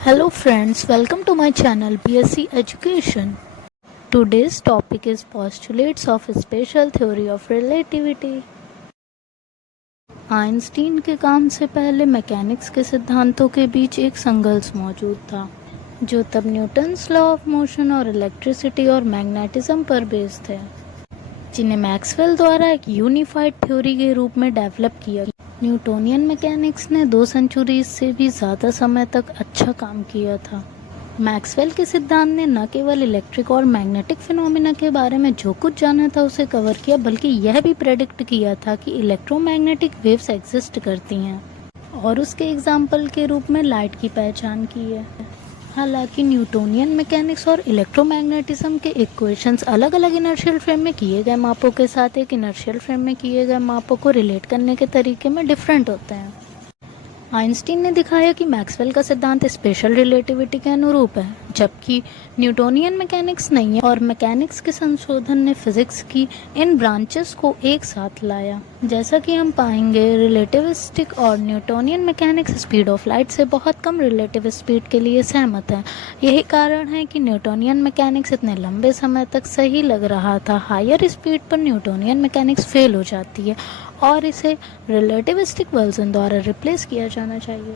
Hello friends, welcome to my channel BSc Education. Today's topic is postulates of special theory of relativity. Einstein के काम से पहले mechanics के सिद्धांतों के बीच एक संघर्ष मौजूद था, जो तब न्यूटन्स लॉ ऑफ मोशन और इलेक्ट्रिसिटी और मैग्नेटिज्म पर बेस्ड थे, जिन्हें मैक्सवेल द्वारा एक यूनिफाइड थ्योरी के रूप में डेवलप किया गया। न्यूटोनियन मैकेनिक्स ने 2 सेंचुरीज से भी ज़्यादा समय तक अच्छा काम किया था। मैक्सवेल के सिद्धांत ने न केवल इलेक्ट्रिक और मैग्नेटिक फिनोमिना के बारे में जो कुछ जाना था उसे कवर किया, बल्कि यह भी प्रेडिक्ट किया था कि इलेक्ट्रोमैग्नेटिक वेव्स एग्जिस्ट करती हैं और उसके एग्जाम्पल के रूप में लाइट की पहचान की है। हालांकि न्यूटोनियन मैकेनिक्स और इलेक्ट्रोमैग्नेटिज्म के इक्वेशंस अलग अलग इनर्शियल फ्रेम में किए गए मापों के साथ एक इनर्शियल फ्रेम में किए गए मापों को रिलेट करने के तरीके में डिफरेंट होते हैं। आइंस्टीन ने दिखाया कि मैक्सवेल का सिद्धांत स्पेशल रिलेटिविटी के अनुरूप है, जबकि न्यूटोनियन मैकेनिक्स नहीं है, और मैकेनिक्स के संशोधन ने फिजिक्स की इन ब्रांचेस को एक साथ लाया। जैसा कि हम पाएंगे, रिलेटिविस्टिक और Newtonian mechanics speed of light से बहुत कम रिलेटिव स्पीड के लिए सहमत है। यही कारण है कि न्यूटोनियन मैकेनिक्स इतने लंबे समय तक सही लग रहा था। हायर स्पीड पर न्यूटोनियन मैकेनिक्स फेल हो जाती है और इसे रिलेटिविस्टिक वर्जन द्वारा रिप्लेस किया जाना चाहिए।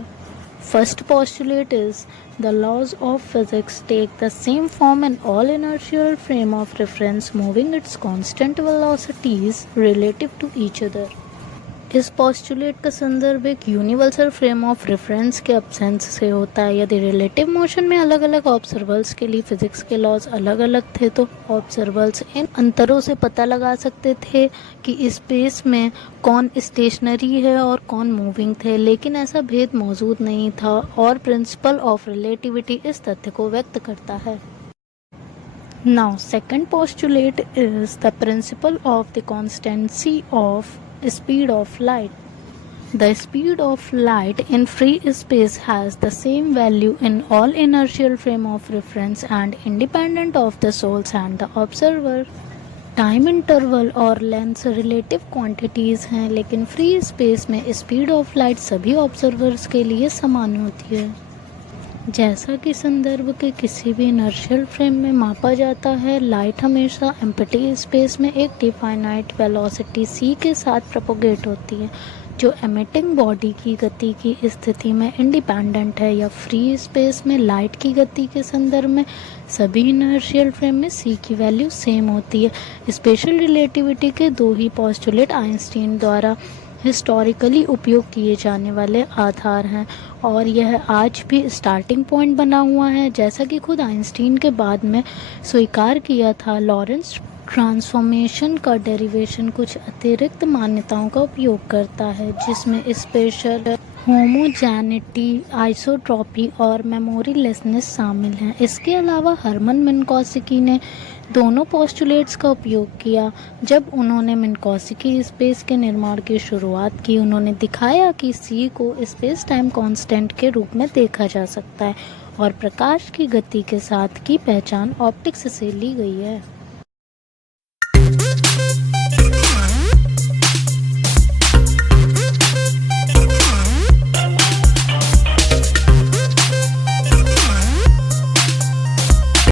First postulate is the laws of physics take the same form in all inertial frame of reference moving its constant velocities relative to each other. इस पोस्टुलेट का संदर्भ एक यूनिवर्सल फ्रेम ऑफ रेफरेंस के absence से होता है। यदि relative motion में अलग अलग ऑब्जर्वर्स के लिए फिजिक्स के लॉज अलग अलग थे, तो ऑब्जर्वर्स इन अंतरों से पता लगा सकते थे कि स्पेस में कौन स्टेशनरी है और कौन मूविंग थे, लेकिन ऐसा भेद मौजूद नहीं था और प्रिंसिपल ऑफ रिलेटिविटी इस तथ्य को व्यक्त करता है। Now, second postulate is the principle of the constancy of speed of light. The speed of light in free space has the same value in all inertial frame of reference and independent of the source and the observer. Time interval और length relative quantities हैं, लेकिन free space में speed of light सभी observers के लिए समान होती है। जैसा कि संदर्भ के किसी भी इनर्शियल फ्रेम में मापा जाता है, लाइट हमेशा एम्प्टी स्पेस में एक डिफाइनाइट वेलोसिटी c के साथ प्रोपोगेट होती है, जो एमिटिंग बॉडी की गति की स्थिति में इंडिपेंडेंट है। या फ्री स्पेस में लाइट की गति के संदर्भ में सभी इनर्शियल फ्रेम में c की वैल्यू सेम होती है। स्पेशल रिलेटिविटी के 2 ही पोस्टुलेट आइंस्टीन द्वारा हिस्टोरिकली उपयोग किए जाने वाले आधार हैं और यह आज भी स्टार्टिंग पॉइंट बना हुआ है। जैसा कि खुद आइंस्टीन के बाद में स्वीकार किया था, लॉरेंस ट्रांसफॉर्मेशन का डेरिवेशन कुछ अतिरिक्त मान्यताओं का उपयोग करता है, जिसमें स्पेशल होमोजेनिटी, आइसोट्रॉपी और मेमोरीलेसनेस शामिल हैं। इसके अलावा हरमन मिन्कोस्की ने दोनों पोस्टुलेट्स का उपयोग किया। जब उन्होंने मिन्कोस्की स्पेस के निर्माण की शुरुआत की, उन्होंने दिखाया कि c को स्पेस टाइम कांस्टेंट के रूप में देखा जा सकता है और प्रकाश की गति के साथ की पहचान ऑप्टिक्स से ली गई है।